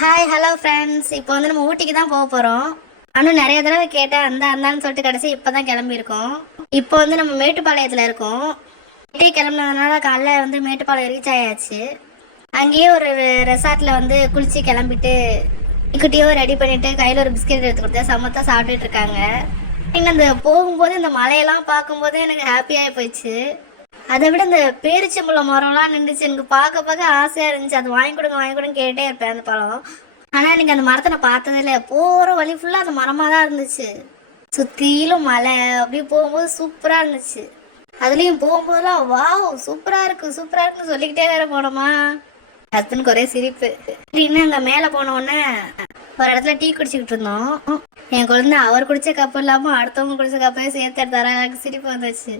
Hi hello friends. இப்போ வந்து நம்ம ஊட்டிக்கு தான் போக போகிறோம். ஆனால் நிறைய தடவை கேட்டேன் அந்தான்னு சொல்லிட்டு கடைசி இப்போ தான் கிளம்பியிருக்கோம். இப்போ வந்து நம்ம மேட்டுப்பாளையத்தில் இருக்கோம். ஊட்டி கிளம்புனதுனால காலைல வந்து மேட்டுப்பாளையம் ரீச் ஆயாச்சு. அங்கேயே ஒரு ரெசார்ட்டில் வந்து குளிச்சு கிளம்பிட்டு குட்டியோ ரெடி பண்ணிவிட்டு கையில் ஒரு பிஸ்கெட் எடுத்து கொடுத்தா சமத்தாக சாப்பிட்டுட்டு இருக்காங்க. இன்னும் அந்த போகும்போது இந்த மலையெல்லாம் பார்க்கும்போது எனக்கு ஹாப்பியாகி போயிடுச்சு. அதை விட இந்த பேரிச்சம்பழம் மரம்லாம் நின்றுச்சு. எனக்கு பார்க்க பார்க்க ஆசையாக இருந்துச்சு. அது வாங்கி கொடுங்க வாங்கி கொடுங்க கேட்டே இருப்பேன் அந்த பழம். ஆனால் எனக்கு அந்த மரத்தை நான் பார்த்ததே இல்லை. போகிற வழி ஃபுல்லாக அந்த மரமாக தான் இருந்துச்சு. சுற்றிலும் மலை அப்படியே போகும்போது சூப்பராக இருந்துச்சு. அதுலேயும் போகும்போதெல்லாம் வாவ் சூப்பராக இருக்குது சூப்பராக இருக்குன்னு சொல்லிக்கிட்டே வேற போனோமா. ஹஸ்பண்டுக்கு ஒரே சிரிப்பு. இன்னும் அங்கே மேலே போனோடனே ஒரு இடத்துல டீ குடிச்சிக்கிட்டு இருந்தோம். என் குழந்தை அவர் குடித்த கப்பு இல்லாமல் அடுத்தவங்க குடிச்ச கப்பையும் சேர்த்து எடுத்தார. எனக்கு சிரிப்பு வந்துச்சு.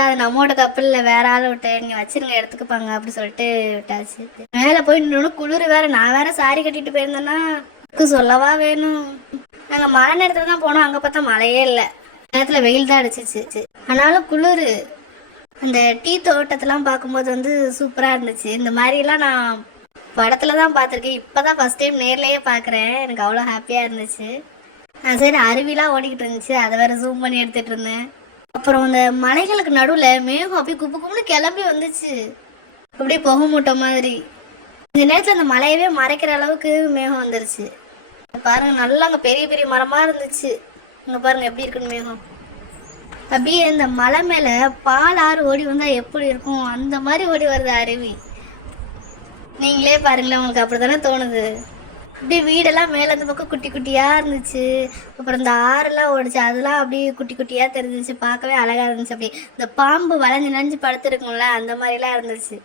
அது நம்மோட கப்பலில் வேற ஆள் விட்டு நீங்கள் வச்சிருங்க எடுத்துக்குப்பாங்க அப்படி சொல்லிட்டு விட்டாச்சு. மேலே போய் நின்று குளிர் வேற. நான் வேற சாரி கட்டிட்டு போயிருந்தேன்னா சொல்லவா வேணும். நாங்கள் மழை நேரத்தில் தான் போனோம். அங்கே பார்த்தா மழையே இல்லை. நேரத்தில் வெயில் தான் அடிச்சிச்சு. ஆனாலும் குளிர். அந்த டீ தோட்டத்தெல்லாம் பார்க்கும்போது வந்து சூப்பராக இருந்துச்சு. இந்த மாதிரிலாம் நான் படத்தில் தான் பார்த்துருக்கேன். இப்போ தான் ஃபஸ்ட் டைம் நேர்லேயே பார்க்குறேன். எனக்கு அவ்வளோ ஹாப்பியாக இருந்துச்சு. சரி அருவிலாம் ஓடிக்கிட்டு இருந்துச்சு. அதை வேற ஜூம் பண்ணி எடுத்துகிட்டு இருந்தேன். அப்புறம் அந்த மலைகளுக்கு நடுவில் மேகம் அப்படியே குப்பு குப்புன்னு கிளம்பி வந்துச்சு. அப்படியே புகை மூட்டை மாதிரி. இந்த நேரத்தில் அந்த மலையவே மறைக்கிற அளவுக்கு மேகம் வந்துருச்சு. பாருங்க நல்லா அங்கே பெரிய பெரிய மரமாக இருந்துச்சு. இங்கே பாருங்க எப்படி இருக்குன்னு மேகம். அப்படியே இந்த மலை மேலே பால் ஆறு ஓடி வந்தால் எப்படி இருக்கும் அந்த மாதிரி ஓடி வருது அருவி. நீங்களே பாருங்களேன், உங்களுக்கு அப்படி தானே தோணுது. அப்படியே வீடெல்லாம் மேலே அந்த பக்கம் குட்டி குட்டியாக இருந்துச்சு. அப்புறம் இந்த ஆறெல்லாம் ஓடிச்சு. அதெல்லாம் அப்படியே குட்டி குட்டியாக தெரிஞ்சிச்சு. பார்க்கவே அழகாக இருந்துச்சு. அப்படியே இந்த பாம்பு வளைஞ்சு நனைஞ்சு படுத்துருக்கும்ல அந்த மாதிரிலாம் இருந்துச்சு.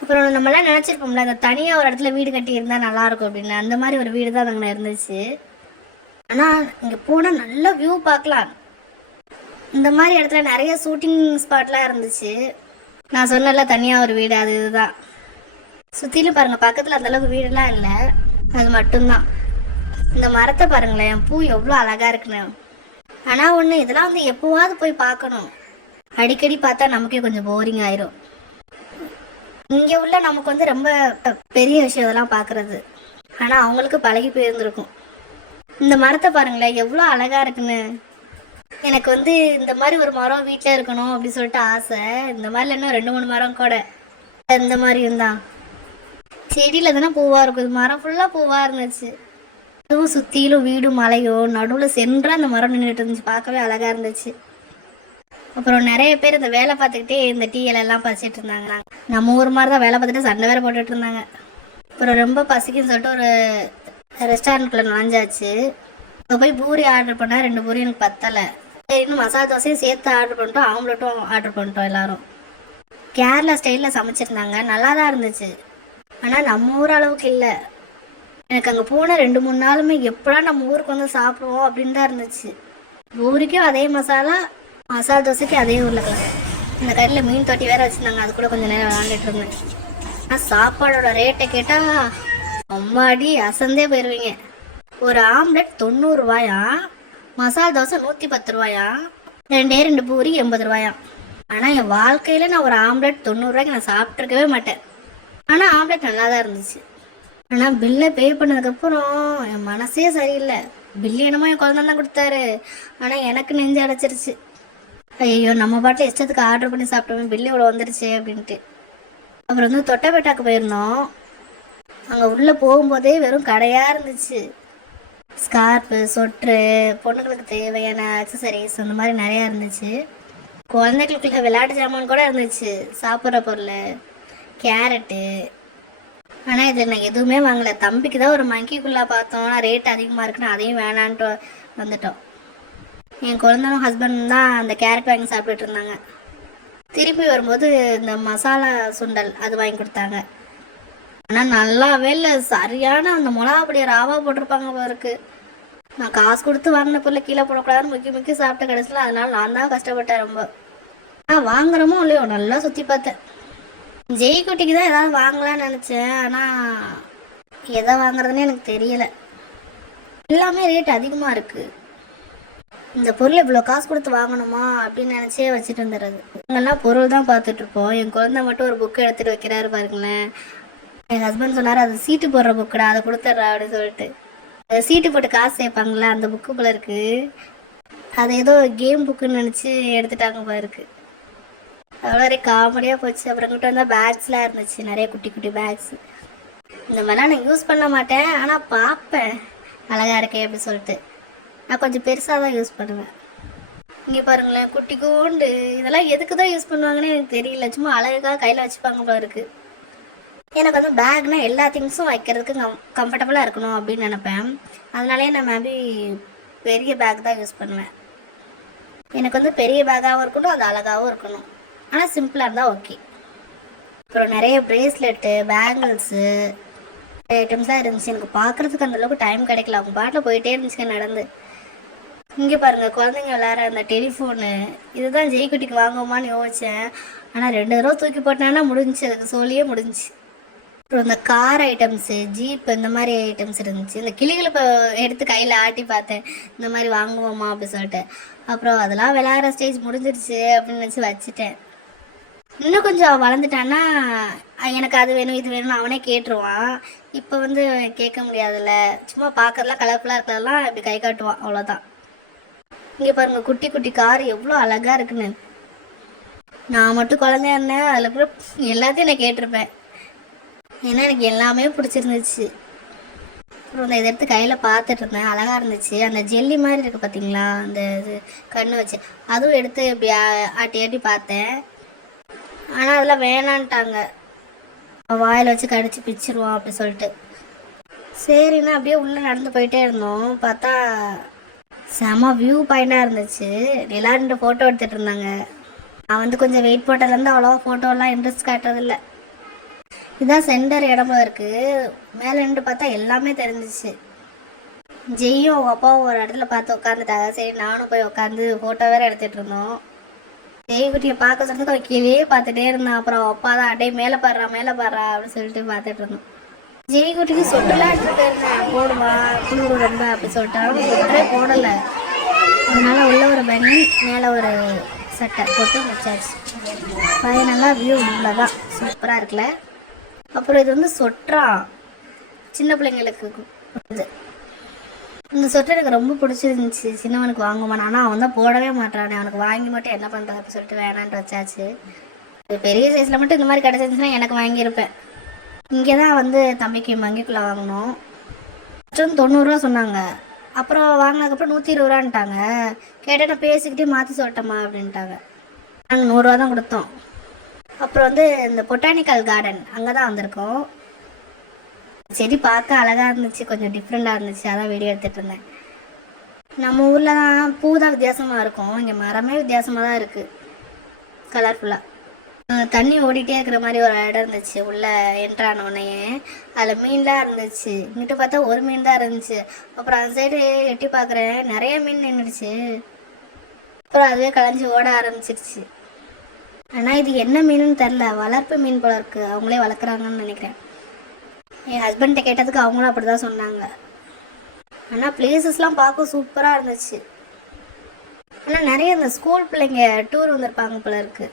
அப்புறம் நம்மளாம் நினச்சிருப்போம்ல அந்த தனியாக ஒரு இடத்துல வீடு கட்டி இருந்தால் நல்லாயிருக்கும் அப்படின்னு. அந்த மாதிரி ஒரு வீடு தான் அங்கே இருந்துச்சு. ஆனால் இங்கே போனால் நல்ல வியூ பார்க்கலாம். இந்த மாதிரி இடத்துல நிறைய ஷூட்டிங் ஸ்பாட்லாம் இருந்துச்சு. நான் சொன்னல தனியாக ஒரு வீடு அது இதுதான். சுற்றிலும் பாருங்கள் பக்கத்தில் அந்தளவுக்கு வீடெல்லாம் இல்லை. அது மட்டும்தான். இந்த மரத்தை பாருங்களேன், பூ எவ்வளோ அழகாக இருக்குன்னு. ஆனால் ஒன்று இதெல்லாம் வந்து எப்போவாவது போய் பார்க்கணும். அடிக்கடி பார்த்தா நமக்கே கொஞ்சம் போரிங் ஆயிரும். இங்கே உள்ள நமக்கு வந்து ரொம்ப பெரிய விஷயம் இதெல்லாம் பார்க்குறது. ஆனால் அவங்களுக்கு பழகி போயிருந்துருக்கும். இந்த மரத்தை பாருங்களேன் எவ்வளோ அழகாக இருக்குன்னு. எனக்கு வந்து இந்த மாதிரி ஒரு மரம் வீட்டில் இருக்கணும் அப்படின்னு சொல்லிட்டு ஆசை. இந்த மாதிரில இன்னும் 2-3 மரம் கூட இந்த மாதிரியும் தான். செடியில் தானே பூவாக இருக்கும். மரம் ஃபுல்லாக பூவாக இருந்துச்சு. அதுவும் சுற்றிலும் வீடு மலையோ நடுவில் சென்றாக அந்த மரம் நின்றுட்டு இருந்துச்சு. பார்க்கவே அழகாக இருந்துச்சு. அப்புறம் நிறைய பேர் இந்த வேலை பார்த்துக்கிட்டே இந்த டீ இலையெல்லாம் பறிச்சிட்டு இருந்தாங்க. நம்ம ஊர் மாதிரி தான் வேலை பார்த்துட்டு சண்டை வேறு போட்டுட்டு இருந்தாங்க. அப்புறம் ரொம்ப பசிக்குன்னு சொல்லிட்டு ஒரு ரெஸ்டாரண்ட்குள்ளே நுழைஞ்சாச்சு. இப்போ போய் பூரி ஆர்டர் பண்ணால் 2 பூரி எனக்கு பத்தலை. இன்னும் மசாலா தோசையும் சேர்த்து ஆர்டர் பண்ணிட்டோம். ஆம்லெட்டும் ஆர்டர் பண்ணிட்டோம். எல்லோரும் கேரளா ஸ்டைலில் சமைச்சிருந்தாங்க. நல்லா தான் இருந்துச்சு. ஆனால் நம்ம ஊர் அளவுக்கு இல்லை. எனக்கு அங்கே போன 2-3 நாளுமே எப்படா நம்ம ஊருக்கு வந்து சாப்பிடுவோம் அப்படின்னு தான் இருந்துச்சு. பூரிக்கும் அதே மசாலா தோசைக்கும் அதே உருளைக்கிழங்கு. இந்த கடையில் மீன் தொட்டி வேறு வச்சுருந்தாங்க. அது கூட கொஞ்சம் நேரம் விளாண்டுட்டு இருந்தேன். ஆனால் சாப்பாடோட ரேட்டை கேட்டால் அம்மாடி அசந்தே போயிடுவீங்க. ஒரு ஆம்லெட் 90 ரூபாயா, மசாலா தோசை 110 ரூபாயா, 2 பூரி 80 ரூபாயா. ஆனால் என் வாழ்க்கையில் நான் ஒரு ஆம்லெட் 90 ரூபாய்க்கு நான் சாப்பிட்ருக்கவே மாட்டேன். ஆனால் ஆம்லெட் நல்லா தான் இருந்துச்சு. ஆனால் பில்லை பே பண்ணதுக்கப்புறம் என் மனசே சரியில்லை. பில்லு என்னமோ என் குழந்தை தான் கொடுத்தாரு. ஆனால் எனக்கு நெஞ்சு அடைச்சிருச்சு. ஐயோ நம்ம பாட்டில் இஷ்டத்துக்கு ஆர்டர் பண்ணி சாப்பிட்டோமே, பில்லு இவ்வளோ வந்துருச்சு அப்படின்ட்டு. அப்புறம் வந்து தொட்டபெட்டாக்கு போயிருந்தோம். அங்கே உள்ளே போகும்போதே வெறும் கடையாக இருந்துச்சு. ஸ்கார்ஃபு, சொட்ரு, பொண்ணுங்களுக்கு தேவையான அக்சசரிஸ் அந்த மாதிரி நிறையா இருந்துச்சு. குழந்தைகளுக்குள்ள விளையாட்டு ஜாமான் கூட இருந்துச்சு. சாப்பிட்ற பொருள், கேரட்டு. ஆனால் இதில் நான் எதுவுமே வாங்கலை. தம்பிக்கு தான் ஒரு மங்கிக்குள்ளே பார்த்தோம். ஆனால் ரேட் அதிகமாக இருக்குன்னு அதையும் வேணான்ட்டு வந்துட்டோம். என் குழந்தையும் ஹஸ்பண்டும் தான் அந்த கேரட் வாங்கி சாப்பிட்டுட்டு இருந்தாங்க. திருப்பி வரும்போது இந்த மசாலா சுண்டல் அது வாங்கி கொடுத்தாங்க. ஆனால் நல்லாவே இல்லை. சரியான அந்த மிளகா பொடியை ராவா போட்டிருப்பாங்க போருக்கு. நான் காசு கொடுத்து வாங்கின பொருள் கீழே போடக்கூடாதுன்னு முக்கி சாப்பிட்ட கடைசியில். அதனால நான் தான் கஷ்டப்பட்டேன் ரொம்ப. வாங்குறமோ இல்லையோ நல்லா சுற்றி பார்த்தேன். ஜெய்குட்டிக்கு தான் ஏதாவது வாங்கலான்னு நினச்சேன். ஆனால் எதை வாங்குறதுன்னு எனக்கு தெரியலை. எல்லாமே ரேட் அதிகமாக இருக்குது. இந்த பொருள் இவ்வளோ காசு கொடுத்து வாங்கணுமா அப்படின்னு நினச்சே வச்சுட்டு வந்துடுறது. இங்கெல்லாம் பொருள் தான் பார்த்துட்ருப்போம். என் குழந்தை மட்டும் ஒரு புக்கு எடுத்துகிட்டு வைக்கிறாரு பாருங்களேன். என் ஹஸ்பண்ட் சொன்னார் அது சீட்டு போடுற புக்குடா, அதை கொடுத்துட்றா அப்படின்னு சொல்லிட்டு. சீட்டு போட்டு காசு சேர்ப்பாங்களா அந்த புக்கு போல இருக்கு. அது ஏதோ கேம் புக்குன்னு நினச்சி எடுத்துட்டாங்க போல இருக்கு. அவ்வளோ காமெடியாக போச்சு. அப்புறம் கிட்ட வந்தால் பேக்ஸ்லாம் இருந்துச்சு, நிறைய குட்டி குட்டி பேக்ஸ். இந்த மாதிரிலாம் நான் யூஸ் பண்ண மாட்டேன், ஆனால் பார்ப்பேன் அழகாக இருக்கே அப்படி சொல்லிட்டு. நான் கொஞ்சம் பெருசாக தான் யூஸ் பண்ணுவேன். இங்கே பாருங்களேன், குட்டி கோண்டு. இதெல்லாம் எதுக்கு தான் யூஸ் பண்ணுவாங்கன்னு எனக்கு தெரியல, சும்மா அழகாக கையில் வச்சுப்பாங்க போல இருக்குது. எனக்கு வந்து பேக்னா எல்லா திங்ஸும் வைக்கிறதுக்கு கம்ஃபர்டபுளாக இருக்கணும் அப்படின்னு நினப்பேன். அதனாலே நான் மேபி பெரிய பேக் தான் யூஸ் பண்ணுவேன். எனக்கு வந்து பெரிய பேக்காகவும் இருக்கணும், அது அழகாகவும் இருக்கணும், ஆனால் சிம்பிளாக இருந்தால் ஓகே. அப்புறம் நிறைய ப்ரேஸ்லெட்டு, பேங்கிள்ஸு ஐட்டம்ஸ்லாம் இருந்துச்சு. எனக்கு பார்க்குறதுக்கு அந்தளவுக்கு டைம் கிடைக்கல, அவங்க பாட்டில் போயிட்டே இருந்துச்சுங்க நடந்து. இங்கே பாருங்கள், குழந்தைங்க விளையாடுற அந்த டெலிஃபோனு, இதுதான் ஜெய்குட்டிக்கு வாங்குவோமான்னு யோசித்தேன். ஆனால் 2 தடவை தூக்கி போட்டேன்னா முடிஞ்சிச்சு, அதுக்கு சொல்லியே முடிஞ்சிச்சு. அப்புறம் இந்த கார் ஐட்டம்ஸு, ஜீப் இந்த மாதிரி ஐட்டம்ஸ் இருந்துச்சு. இந்த கிளிகளை இப்போ எடுத்து கையில் ஆட்டி பார்த்தேன், இந்த மாதிரி வாங்குவோமா அப்படி சொல்லிட்டு. அப்புறம் அதெல்லாம் விளையாடுற ஸ்டேஜ் முடிஞ்சிருச்சு அப்படின்னு நினச்சி வச்சுட்டேன். இன்னும் கொஞ்சம் வளர்ந்துட்டான்னா எனக்கு அது வேணும் இது வேணும்னு அவனே கேட்டுருவான். இப்போ வந்து கேட்க முடியாதுல்ல, சும்மா பார்க்கறதுலாம் கலர்ஃபுல்லாக இருக்கிறதெல்லாம் இப்படி கை காட்டுவான், அவ்வளோதான். இங்கே பாருங்க, குட்டி குட்டி கார் எவ்வளோ அழகாக இருக்குன்னு. நான் மட்டும் குழந்தையா இருந்தேன், அதில் கூட எல்லாத்தையும் நான் கேட்டிருப்பேன், ஏன்னா எனக்கு எல்லாமே பிடிச்சிருந்துச்சு. அப்புறம் இதை எடுத்து கையில் பார்த்துட்டு இருந்தேன், அழகாக இருந்துச்சு. அந்த ஜெல்லி மாதிரி இருக்குது பார்த்தீங்களா, அந்த இது கண்ணு வச்சு, அதுவும் எடுத்து இப்படி ஆட்டி ஆட்டி பார்த்தேன். ஆனால் அதெல்லாம் வேணான்ட்டாங்க, வாயில் வச்சு கடிச்சு பிச்சிருவான் அப்படி சொல்லிட்டு. சரின்னா அப்படியே உள்ளே நடந்து போயிட்டே இருந்தோம். பார்த்தா செம வியூ பாயிண்டாக இருந்துச்சு. எல்லாரும் 2 ஃபோட்டோ எடுத்துகிட்டு இருந்தாங்க. நான் வந்து கொஞ்சம் வெயிட் போட்டதுலேருந்து அவ்வளோவா ஃபோட்டோலாம் இன்ட்ரெஸ்ட் காட்டுறதில்ல. இதுதான் சென்டர் இடமா இருக்குது. மேலே நின்று பார்த்தா எல்லாமே தெரிஞ்சிச்சு. ஜெய்யும் அவங்க அப்பாவும் ஒரு இடத்துல பார்த்து உட்காந்துட்டாங்க. சரி நானும் போய் உட்காந்து ஃபோட்டோ வேறு எடுத்துகிட்டு இருந்தோம். ஜெய்குட்டியை பார்க்க சொல்றதுக்கு அவன் கீழே பார்த்துட்டே இருந்தான். அப்புறம் அப்பா தான் அடே மேலே பாடுறா அப்படின்னு சொல்லிட்டு பார்த்துட்டு இருந்தோம். ஜெய்குட்டிக்கு சொட்டுலாம் எடுத்துகிட்டு இருந்தேன், போடுவா குளிர் ரொம்ப அப்படி சொல்லிட்டாலும் சொட்டே போடலை. அதனால உள்ள ஒரு பனியன், மேலே ஒரு சட்டை போட்டு வச்சாச்சு. ஃபைனலாக வியூ இவ்வளோதான், சூப்பராக இருக்குல்ல. அப்புறம் இது வந்து சொட்டரா, சின்ன பிள்ளைங்களுக்கு இது. இந்த சொட்டர் எனக்கு ரொம்ப பிடிச்சிருந்துச்சி. சின்னவனுக்கு வாங்குவான், ஆனால் அவன் தான் போடவே மாட்டானே. அவனுக்கு வாங்கி மட்டும் என்ன பண்ணுறது அப்படின்னு சொல்லிட்டு வேணான்ட்டு வச்சாச்சு. பெரிய சைஸில் மட்டும் இந்த மாதிரி கிடச்சிருந்துச்சுன்னா எனக்கு வாங்கியிருப்பேன். இங்கே தான் வந்து தம்பிக்கு மங்கிக்குள்ளே வாங்கினோம். ஃபஸ்ட்டு 90 ரூபா சொன்னாங்க. அப்புறம் வாங்கினதுக்கப்புறம் 120 ரூபான்ட்டாங்க. கேட்டால் நான் பேசிக்கிட்டே மாற்றி சொல்லிட்டேம்மா அப்படின்ட்டாங்க. நாங்கள் 100 ரூபா தான் கொடுத்தோம். அப்புறம் வந்து இந்த பொட்டானிக்கல் கார்டன் அங்கே தான் வந்திருக்கோம். செடி பார்க்க அழகாக இருந்துச்சு, கொஞ்சம் டிஃப்ரெண்ட்டாக இருந்துச்சு, அதான் வீடியோ எடுத்துகிட்டு இருந்தேன். நம்ம ஊரில் தான் பூ தான் வித்தியாசமாக இருக்கும், இங்கே மரமே வித்தியாசமாக தான் இருக்குது, கலர்ஃபுல்லாக. தண்ணி ஓடிட்டே இருக்கிற மாதிரி ஒரு இடம் இருந்துச்சு உள்ளே என்ட்ரானோடனே. அதில் மீன்லாம் இருந்துச்சு. இங்கிட்ட பார்த்தா ஒரு மீன் தான் இருந்துச்சு. அப்புறம் அந்த சைடு எட்டி பார்க்குறேன், நிறைய மீன் நின்றுடுச்சு. அப்புறம் அதுவே களைஞ்சி ஓட ஆரம்பிச்சிருச்சு. ஆனால் இது என்ன மீனுன்னு தெரில, வளர்ப்பு மீன் போல இருக்குது, அவங்களே வளர்க்குறாங்கன்னு நினைக்கிறேன். என் ஹஸ்பண்ட்டை கேட்டதுக்கு அவங்களும் அப்படி தான் சொன்னாங்க. ஆனால் பிளேசஸ்லாம் பார்க்க சூப்பராக இருந்துச்சு. ஆனால் நிறைய இந்த ஸ்கூல் பிள்ளைங்க டூர் வந்திருப்பாங்க போல இருக்குது.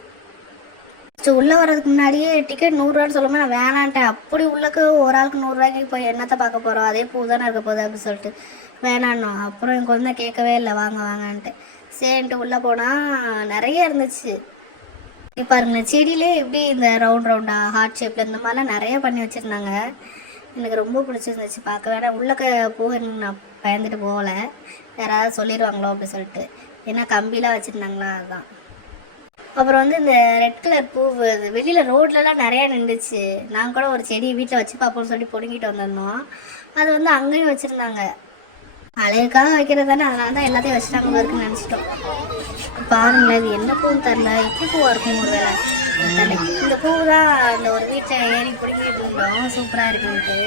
ஃபஸ்ட்டு உள்ளே வர்றதுக்கு முன்னாடியே டிக்கெட் 100 ரூபான்னு சொல்லும்போது நான் வேணான்ட்டேன். அப்படி உள்ளக்கு ஒரு ஆளுக்கு 100 ரூபாய்க்கு போய் என்னத்தை பார்க்க போகிறோம், அதே பூ தானே இருக்க போகுது அப்படின்னு சொல்லிட்டு வேணான்னோம். அப்புறம் என் குழந்தை கேட்கவே இல்லை, வாங்க வாங்கன்ட்டு. சரின்ட்டு உள்ளே போனால் நிறைய இருந்துச்சு. இப்போ பாருங்களேன், செடியிலே எப்படி இந்த ரவுண்டாக ஹார்ட் ஷேப்பில் இந்த மாதிரிலாம் நிறைய பண்ணி வச்சுருந்தாங்க. எனக்கு ரொம்ப பிடிச்சிருந்துச்சு பார்க்க. வேணா உள்ளக்க போக நான் பயந்துட்டு போகலை, யாராவது சொல்லிடுவாங்களோ அப்படி சொல்லிட்டு, ஏன்னா கம்பிலாம் வச்சுருந்தாங்களா அதுதான். அப்புறம் வந்து இந்த ரெட் கலர் பூ வெளியில் ரோட்லலாம் நிறையா நின்றுச்சு. நாங்கள் கூட ஒரு செடி வீட்டில் வச்சு பார்ப்போம்னு சொல்லி பிடுங்கிட்டு வந்திருந்தோம். அது வந்து அங்கேயும் வச்சுருந்தாங்க. அழகுக்காக வைக்கிறது தானே, அதனால தான் எல்லாத்தையும் வச்சுட்டாங்க இருக்குன்னு நினச்சிட்டோம். பாருங்களேன், இது என்ன பூன்னு தெரில, எப்படி பூவாக இருக்கும் ஒரு வேலை. இந்த பூ தான் அந்த ஒரு வீட்டில் ஏறி பிடிங்கிட்டு இருந்தோம், சூப்பராக இருக்குன்ட்டு.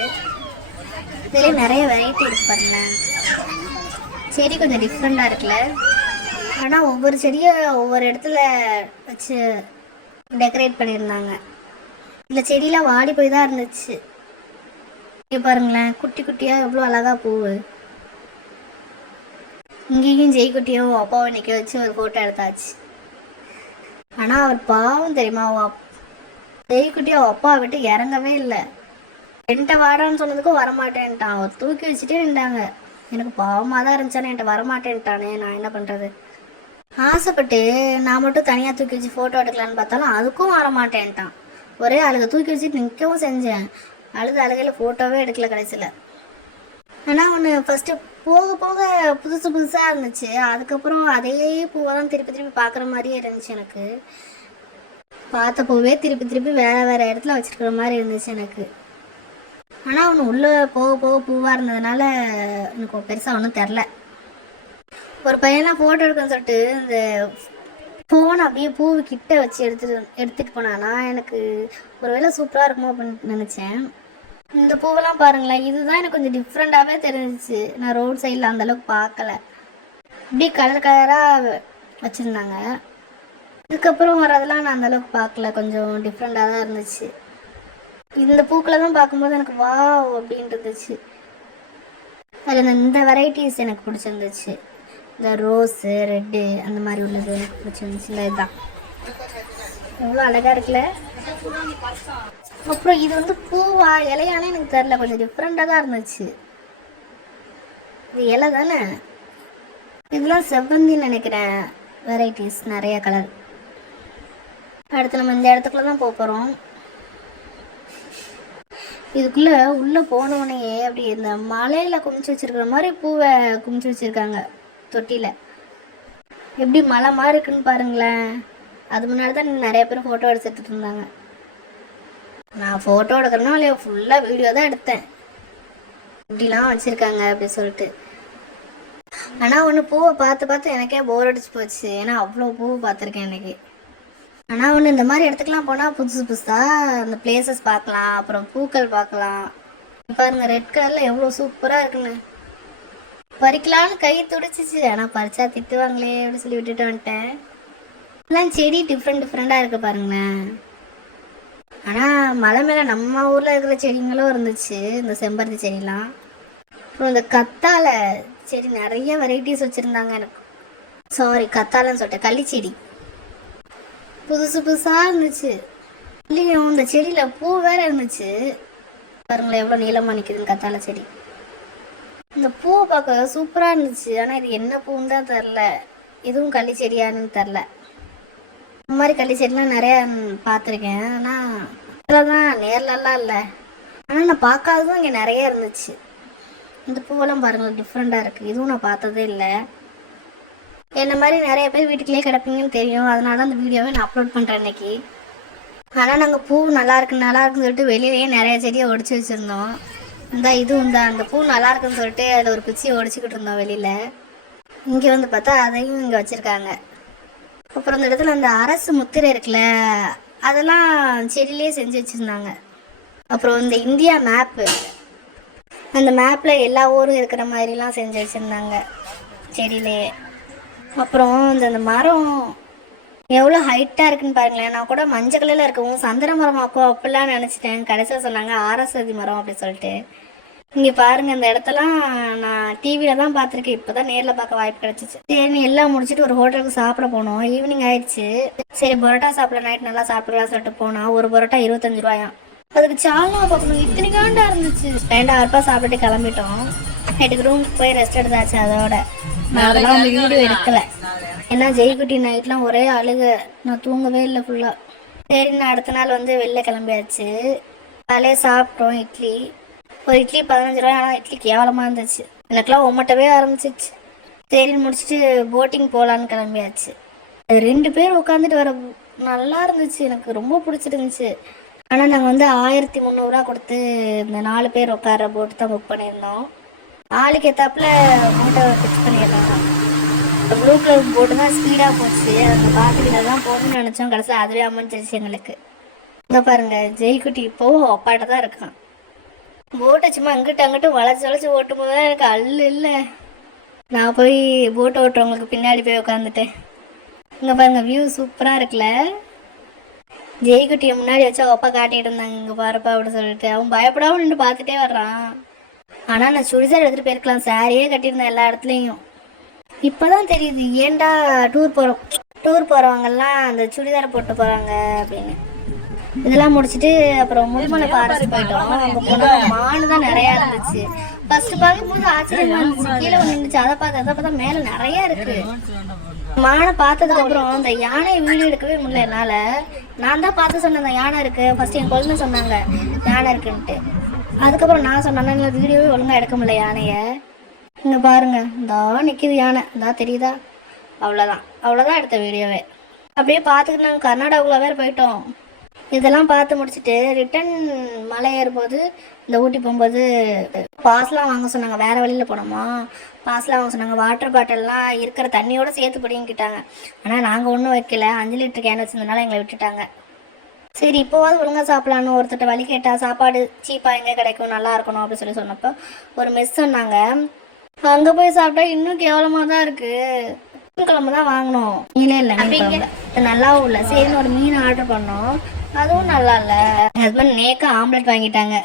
இதுலேயே நிறைய வெரைட்டி இருக்குது பாருங்களேன். செடி கொஞ்சம் டிஃப்ரெண்ட்டாக இருக்குல்ல. ஆனால் ஒவ்வொரு செடியை ஒவ்வொரு இடத்துல வச்சு டெக்கரேட் பண்ணியிருந்தாங்க. இந்த செடியெலாம் வாடி போய் தான் இருந்துச்சு. இங்கே பாருங்களேன், குட்டி குட்டியாக எவ்வளோ அழகாக பூவு. இங்கேயும் ஜெய்குட்டியும் அப்பாவை நிற்க வச்சு ஒரு ஃபோட்டோ எடுத்தாச்சு. ஆனால் அவர் பாவம் தெரியுமா, ஜெய்குட்டி அவள் அப்பாவை விட்டு இறங்கவே இல்லை. என்கிட்ட வாடான்னு சொன்னதுக்கும் வரமாட்டேன்ட்டான். அவர் தூக்கி வச்சுட்டே நின்றாங்க. எனக்கு பாவமாக தான் இருந்துச்சானே, என்கிட்ட வரமாட்டேன்ட்டானே, நான் என்ன பண்ணுறது. ஆசைப்பட்டு நான் மட்டும் தனியாக தூக்கி வச்சு ஃபோட்டோ எடுக்கலான்னு பார்த்தாலும் அதுக்கும் வரமாட்டேன்ட்டான். ஒரே அழுகை, தூக்கி வச்சுட்டு நிற்கவும் செஞ்சேன். அழுகையில் ஃபோட்டோவே எடுக்கல கடைசியில். ஆனால் ஒன்று ஃபஸ்ட்டு போக போக புதுசாக இருந்துச்சு. அதுக்கப்புறம் அதே பூவை தான் திருப்பி திருப்பி பார்க்குற மாதிரியே இருந்துச்சு. எனக்கு பார்த்த பூவே திருப்பி வேறு இடத்துல வச்சுருக்கிற மாதிரி இருந்துச்சு எனக்கு. ஆனால் ஒன்று உள்ளே போக போக பூவாக இருந்ததுனால எனக்கு பெருசாக ஒன்றும் தெரில. ஒரு பையன்லாம் ஃபோட்டோ எடுக்கணும்னு சொல்லிட்டு இந்த ஃபோன் அப்படியே பூவு கிட்ட வச்சு எடுத்துகிட்டு போனான்னா எனக்கு ஒரு வேளை சூப்பராக இருக்குமோ அப்படின்னு நினச்சேன். இந்த பூவெல்லாம் பாருங்களேன், இதுதான் எனக்கு கொஞ்சம் டிஃப்ரெண்ட்டாகவே தெரிஞ்சிச்சு. நான் ரோட் சைடில் அந்தளவுக்கு பார்க்கல. இப்படி கலராக வச்சுருந்தாங்க. இதுக்கப்புறம் வரதெல்லாம் நான் அந்தளவுக்கு பார்க்கல, கொஞ்சம் டிஃப்ரெண்ட்டாக தான் இருந்துச்சு. இந்த பூக்களை தான் பார்க்கும்போது எனக்கு வாவ் அப்படின்னு இருந்துச்சு. அதில் இந்த வெரைட்டிஸ் எனக்கு பிடிச்சிருந்துச்சு. இந்த ரோஸு, ரெட்டு அந்த மாதிரி உள்ளது எனக்கு பிடிச்சிருந்துச்சு. இந்த இதுதான் எவ்வளோ அழகாக இருக்குல்ல. அப்புறம் இது வந்து பூவா இலையானே எனக்கு தெரில, கொஞ்சம் டிஃப்ரெண்ட்டாக தான் இருந்துச்சு. இது இலை தானே. இதெல்லாம் செவ்வந்தின்னு நினைக்கிறேன். வெரைட்டிஸ் நிறைய கலர். அடுத்து நம்ம இந்த இடத்துக்குள்ள தான் போகிறோம். இதுக்குள்ளே உள்ளே போனோடனே அப்படி இந்த மலையில் குமிச்சு வச்சுருக்கிற மாதிரி பூவை குமிச்சு வச்சுருக்காங்க தொட்டியில். எப்படி மலை மாதிரி இருக்குன்னு பாருங்களேன். அது முன்னாடி தான் நிறைய பேர் ஃபோட்டோ எடுத்துகிட்டு இருந்தாங்க. நான் ஃபோட்டோ எடுக்கிறேன்னா இல்லையா, ஃபுல்லாக வீடியோ தான் எடுத்தேன். இப்படிலாம் வச்சுருக்காங்க அப்படி சொல்லிட்டு. ஆனால் ஒன்று பூவை பார்த்து எனக்கே போர் அடிச்சு போச்சு. ஏன்னா அவ்வளோ பூவை பார்த்துருக்கேன் எனக்கு. ஆனால் ஒன்று இந்த மாதிரி இடத்துக்குலாம் போனால் புதுசாக அந்த பிளேசஸ் பார்க்கலாம், அப்புறம் பூக்கள் பார்க்கலாம். பாருங்கள் ரெட் கலரில் எவ்வளோ சூப்பராக இருக்குன்னு. பறிக்கலான்னு கை துடிச்சிச்சு. ஆனால் பறிச்சா திட்டுவாங்களே அப்படி சொல்லி விட்டுட்டு வந்துட்டேன். எல்லாம் செடி டிஃப்ரெண்ட்டாக இருக்குது பாருங்களேன். ஆனால் மலை மேலே நம்ம ஊரில் இருக்கிற செடிங்களும் இருந்துச்சு, இந்த செம்பருத்தி செடிலாம். அப்புறம் இந்த கத்தாழை செடி நிறைய வெரைட்டிஸ் வச்சுருந்தாங்க. எனக்கு கத்தாழைன்னு சொல்லிட்டேன், கள்ளிச்செடி புதுசாக இருந்துச்சு. இல்லையும் இந்த செடியில் பூ வேறு இருந்துச்சு பாருங்களேன், எவ்வளோ நீளமாக நிற்குதுன்னு கத்தாழை செடி. இந்த பூவை பார்க்க சூப்பராக இருந்துச்சு. ஆனால் இது என்ன பூன்னு தான் தெரில, இதுவும் கள்ளிச்செடியான்னு தெரில. இந்த மாதிரி கள்ளிச்செடிலாம் நிறையா பார்த்துருக்கேன். ஆனால் இதில் தான் நேர்லலாம் இல்லை. ஆனால் நான் பார்க்காததும் இங்கே நிறைய இருந்துச்சு. இந்த பூவெல்லாம் பாருங்கள் டிஃப்ரெண்ட்டாக இருக்குது. இதுவும் நான் பார்த்ததே இல்லை. என்ன மாதிரி நிறைய பேர் வீட்டுக்குள்ளேயே கிடப்பீங்கன்னு தெரியும். அதனால தான் இந்த வீடியோவை நான் அப்லோட் பண்ணுறேன் இன்றைக்கி. ஆனால் நாங்கள் பூ நல்லா இருக்குன்னு சொல்லிட்டு வெளியிலேயே நிறைய செடியை ஒடிச்சு வச்சுருந்தோம். இதுவும் அந்த பூ நல்லா இருக்குன்னு சொல்லிட்டு அதில் ஒரு குச்சியை ஒடிச்சிக்கிட்டு இருந்தோம் வெளியில். இங்கே வந்து பார்த்தா அதையும் இங்கே வச்சுருக்காங்க. அப்புறம் இந்த இடத்துல அந்த அரசு முத்திரை இருக்குல்ல, அதெல்லாம் செடியிலே செஞ்சு வச்சுருந்தாங்க. அப்புறம் இந்த இந்தியா மேப்பு, அந்த மேப்பில் எல்லா ஊரும் இருக்கிற மாதிரிலாம் செஞ்சு வச்சுருந்தாங்க செடியிலே. அப்புறம் இந்த மரம் எவ்வளோ ஹைட்டாக இருக்குன்னு பாருங்களேன். நான் கூட மஞ்சள் கலரில் இருக்கவும் சந்திர மரமாக்கும் அப்படிலாம் நினச்சிட்டேன். கடைசியில் சொன்னாங்க ஆரஸ்வதி மரம் அப்படி சொல்லிட்டு. இங்கே பாருங்கள், இந்த இடத்தெல்லாம் நான் டிவியில் தான் பார்த்துருக்கேன். இப்போ தான் நேரில் பார்க்க வாய்ப்பு கிடச்சிச்சு. சரி எல்லாம் முடிச்சுட்டு ஒரு ஹோட்டலுக்கு சாப்பிட போனோம். ஈவினிங் ஆயிடுச்சு. சரி பரோட்டா சாப்பிட நைட் நல்லா சாப்பிடலாம் சொல்லிட்டு போனால் ஒரு பரோட்டா 25 ரூபாயாம். அதுக்கு சால்னா பார்க்கணும், இத்தனை காண்டா இருந்துச்சு. 2 ரூபாய் சாப்பிட்டுட்டு கிளம்பிட்டோம். நைட்டுக்கு ரூமுக்கு போய் ரெஸ்ட் எடுத்தாச்சு. அதோட நான் அதெல்லாம் வீடியோ எடுக்கலை. ஏன்னா ஜெய்குட்டி நைட்லாம் ஒரே அழுக, நான் தூங்கவே இல்லை ஃபுல்லாக. சரின்னு அடுத்த நாள் வந்து வெளில கிளம்பியாச்சு. காலையே சாப்பிட்டோம் இட்லி. ஒரு இட்லி 15 ரூபாய். ஆனால் இட்லி கேவலமாக இருந்துச்சு. எனக்குலாம் ஒம்மட்டவே ஆரம்பிச்சிச்சு. சரின்னு முடிச்சுட்டு போட்டிங் போகலான்னு கிளம்பியாச்சு. அது 2 பேர் உட்காந்துட்டு வர நல்லா இருந்துச்சு, எனக்கு ரொம்ப பிடிச்சிருந்துச்சு. ஆனால் நாங்கள் வந்து 1300 கொடுத்து இந்த 4 பேர் உட்கார போட்டு தான் புக் பண்ணியிருந்தோம். ஆளுக்கு ஏற்றாப்புல போட்டை ஃபிக்ஸ் பண்ணியிருந்தாங்க. ப்ளூ கலர் போட்டு தான் ஸ்பீடாக போச்சு. அந்த பார்த்துக்கிட்ட தான் போகணும்னு நினச்சோம். கடைசியில் அதுவே அமைஞ்சிருச்சு எங்களுக்கு. இங்கே பாருங்கள், ஜெய்குட்டி இப்போவும் அப்பாட்ட தான் இருக்கான். போட்டை சும்மா அங்கிட்டு வளைச்சி ஓட்டும் போது தான் எனக்கு அல்லு இல்லை. நான் போய் போட்டை ஓட்டுறவங்களுக்கு பின்னாடி போய் உட்காந்துட்டேன். இங்கே பாருங்கள், வியூ சூப்பராக இருக்குல்ல. ஜெய்குட்டியை முன்னாடி வச்சு அப்பா காட்டிகிட்டு இருந்தாங்க, இங்கே பாருப்பா அப்படின்னு சொல்லிட்டு. அவன் பயப்படாமல் நின்று பார்த்துட்டே வர்றான். ஆனால் நான் சுடிதார் எடுத்துகிட்டு போயிருக்கலாம், சாரியே கட்டியிருந்தேன் எல்லா இடத்துலையும். இப்போ தான் தெரியுது ஏன்டா டூர் போகிறவங்கெல்லாம் அந்த சுடிதாரை போட்டு போகிறாங்க அப்படின்னு. இதெல்லாம் முடிச்சுட்டு அப்புறம் முதுமலை ஃபாரஸ்ட் போயிட்டோம். அங்கே போனால் மானு தான் நிறையா இருந்துச்சு. ஃபர்ஸ்ட் பார்க்கும்போது ஆச்சரியமா இருந்துச்சு, கீழே ஒன்று இருந்துச்சு, அதை பார்த்தா மேலே நிறையா இருக்கு. மானை பார்த்ததுக்கு அப்புறம் அந்த யானையை வீடியோ எடுக்கவே முடியல என்னால. நான் தான் பார்த்து சொன்னேன் அந்த யானை இருக்கு. ஃபர்ஸ்ட் என் குழந்தை சொன்னாங்க யானை இருக்குன்ட்டு. அதுக்கப்புறம் நான் சொன்னேன் வீடியோவே ஒழுங்கா எடுக்க முடியல யானையை. இங்க பாருங்க, இந்தா நிக்குது யானை, இந்தா தெரியுதா? அவ்வளோதான் எடுத்த வீடியோவே. அப்படியே பார்த்துக்கிட்டு நாங்கள் கர்நாடகாவில் வேறு போயிட்டோம். இதெல்லாம் பார்த்து முடிச்சுட்டு ரிட்டன் மலை ஏறும்போது இந்த ஊட்டி போகும்போது பாஸ்லாம் வாங்க சொன்னாங்க. வேறு வழியில் போனோமா, பாஸ்லாம் வாங்க சொன்னாங்க. வாட்டர் பாட்டில்லாம் இருக்கிற தண்ணியோடு சேர்த்து பிடிங்கிட்டாங்க. ஆனால் நாங்கள் ஒன்றும் வைக்கல, 5 லிட்டர் கேன் வச்சிருந்தனால எங்களை விட்டுட்டாங்க. சரி இப்போவாது ஒழுங்காக சாப்பிட்லான்னு ஒருத்தட்ட வழி கேட்டால் சாப்பாடு சீப்பாக எங்கே கிடைக்கும், நல்லா இருக்கணும் அப்படின்னு சொன்னப்போ ஒரு மெஸ் சொன்னாங்க. அங்கே போய் சாப்பிட்டா இன்னும் கேவலமாக தான் இருக்குது. கிழமை தான் வாங்கினோம், இல்லை அப்படிங்க நல்லாவும் இல்லை. சரின்னு ஒரு மீன் ஆர்டர் பண்ணோம், அதுவும் நல்லா இல்லை. ஹஸ்பண்ட் நேக்கா ஆம்லெட் வாங்கிட்டாங்க.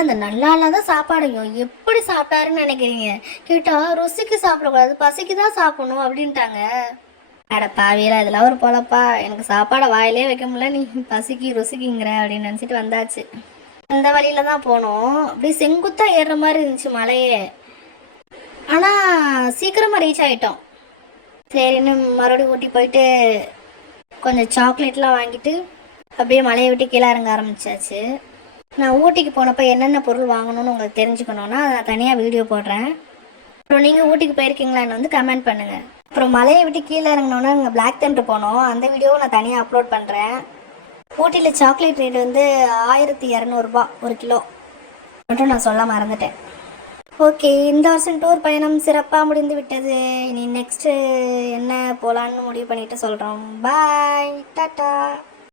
அந்த நல்லா இல்லாத சாப்பாடுங்க எப்படி சாப்பிட்டாருன்னு நினைக்கிறீங்க? கேட்டா ருசிக்கு சாப்பிடக்கூடாது, பசிக்கு தான் சாப்பிடணும் அப்படின்ட்டாங்க. அட பாவியெல்லாம் இதெல்லாம் ஒரு பொழப்பா, எனக்கு சாப்பாடை வாயிலே வைக்க முடியல, நீ பசிக்கு ருசிக்குங்கிற அப்படின்னு நினச்சிட்டு வந்தாச்சு. இந்த வழியில தான் போனோம். அப்படியே செங்குத்தா ஏறுற மாதிரி இருந்துச்சு மலையே. ஆனால் சீக்கிரமாக ரீச் ஆகிட்டோம். சரின்னு மறுபடியும் ஊட்டி போயிட்டு கொஞ்சம் சாக்லேட்லாம் வாங்கிட்டு அப்படியே மலையை விட்டு கீழே இறங்க ஆரம்பிச்சாச்சு. நான் ஊட்டிக்கு போனப்போ என்னென்ன பொருள் வாங்கணும்னு உங்களுக்கு தெரிஞ்சுக்கணுன்னா நான் தனியாக வீடியோ போடுறேன். அப்புறம் நீங்கள் ஊட்டிக்கு போயிருக்கீங்களான்னு வந்து கமெண்ட் பண்ணுங்கள். அப்புறம் மலையை விட்டு கீழே இறங்கினோன்னா நாங்கள் பிளாக் தண்டர் போனோம், அந்த வீடியோவை நான் தனியாக அப்லோட் பண்ணுறேன். ஊட்டியில் சாக்லேட் ரேட் வந்து 1200 ரூபா 1 கிலோ மட்டும் நான் சொல்ல மறந்துட்டேன். ஓகே, இந்த வருஷம் டூர் பயணம் சிறப்பாக முடிந்து விட்டது. இனி நெக்ஸ்ட்டு என்ன போகலான்னு முடிவு பண்ணிட்டு சொல்கிறோம். பாய், டாட்டா.